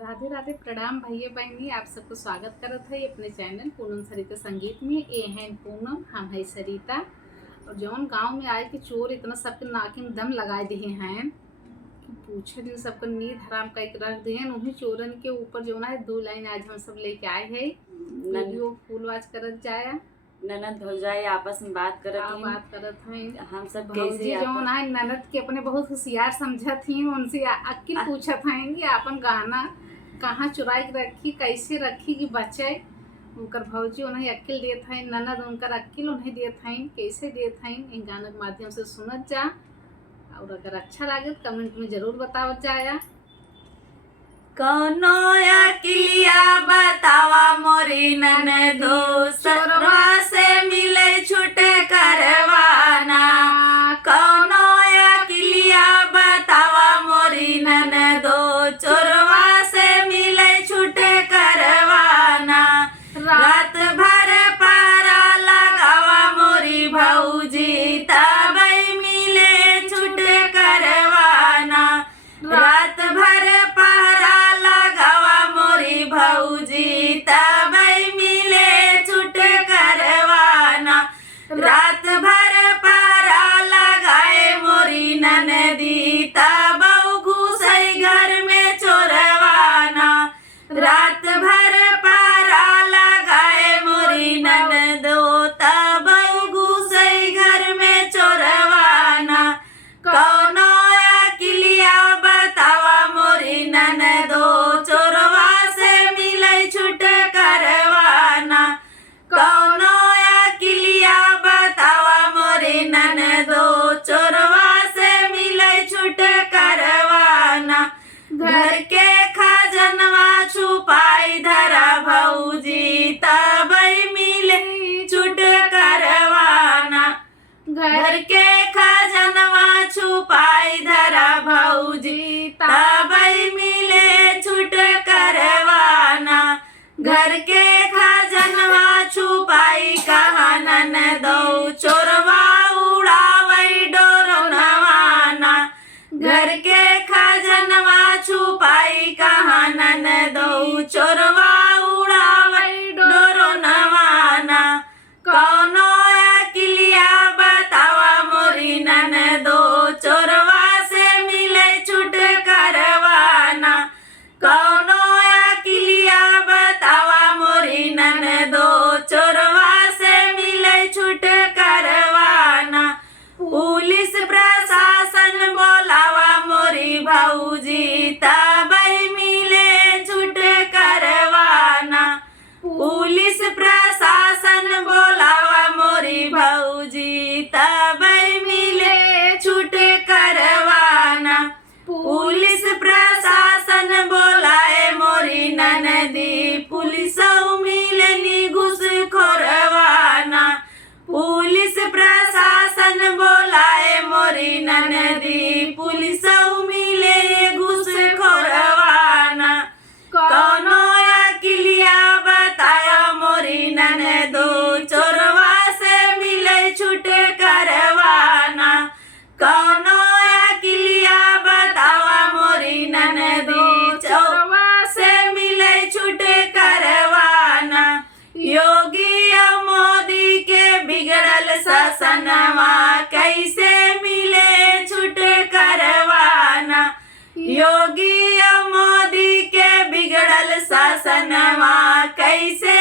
राधे राधे, प्रणाम भैया बहनी। आप सबको स्वागत करत है अपने चैनल पूनम सरिता संगीत में। ये हैं पूनम, हम है सरिता। और जौन गांव में आए कि चोर इतना सबके नाके में दम लगाए दिए हैं कि पूछे दिन सबको नींद हराम कर रख दिए। उन्हीं चोरन के ऊपर जो है 2 लाइन आज हम सब लेके आए हैं। वीडियो फूलवाज करत जाया, ननद भौजाई आपस में बात करत हैं। हम सब भौजी जौन है ननद के अपने बहुत होशियार समझत ही, उनसे अक्ल पूछत हैं कि अपन गहना कहाँ चुराई के रखी, कैसे रखी कि बचे। उनकर भौजी उन्हें अक्ल देत हैं, ननद उनकर अक्ल उन्हें देत हैं, कैसे देत हैं। इन गाना के माध्यम से सुनत जा। और अगर अच्छा लगे तो कमेंट में जरूर बतावत जाया। कौनो अकिलिया बतावा मोरी ननदो, सरवा से मिले छुटे करवाना। कौनो अकिलिया बतावा मोरी ननदो, चोरवा से मिले छुटे करवाना। रात भर पारा लगावा मोरी भौजी, तबई मिले छुटे करवाना। रात भर पारा लगावा मोरी भौजी, तबई मिले छुटे करवाना। रात भर पारा लगाए मोरी ननदी, तबऊ घुसई घर में चोरवाना। रात भर पारा लगाए मोरी ननदो, तबऊ घुसई घर में चोरवाना। कौनो अकिलिया बतावा मोरी ननदो, चोरवा से मिले छुटे करवाना। कौनो अकिलिया बतावा मोरी ननदो, चोरवा से मिले छुटे करवाना। घर के खजनवा छुपाई धरा भौजी, तबई मिले छुटे करवाना। घर के खजनवा छुपाई धरा भौजी, तबई मिले छुट करवाना। घर के खजनवा छुपाई कहा ननदो, चोरवा उड़ावई डोरनवाना। घर के खजनवा छुपाई कहा ननदो, चोरवा उड़ावई डोरनवाना। कौनो अकिलिया बतावा मोरी ननदो, चोरवा से मिले छुट करवाना। कौनो अकिलिया बतावा मोरी ननदो, चोरवा से मिले छुट करवाना। पुलिस प्रशासन बोलावा मोरी भौजी, तबई मिले छुट करवाना। पुलिस प्रशासन बोलावा मोरी भौजी, तबई मिले छुट करवाना। पुलिस प्रशासन बोलाए मोरी ननदी, पुलिसऊ मिलनी घुस खोरवाना। पुलिस प्रशासन बोलाए मोरी ननदी, पुलिसऊ मिले घुस खोरवाना। कौनो अकिलिया बताया मोरी ननदो, चोरवा से मिले छुट करवाना। कौनो अकिलिया बतावा मोरी ननदो, चोरवा से मिले छुट करवाना। योगी और मोदी के बिगड़ल शासनवा, कैसे मिले छुट करवाना। योगी और मोदी के बिगड़ल शासनवा, कैसे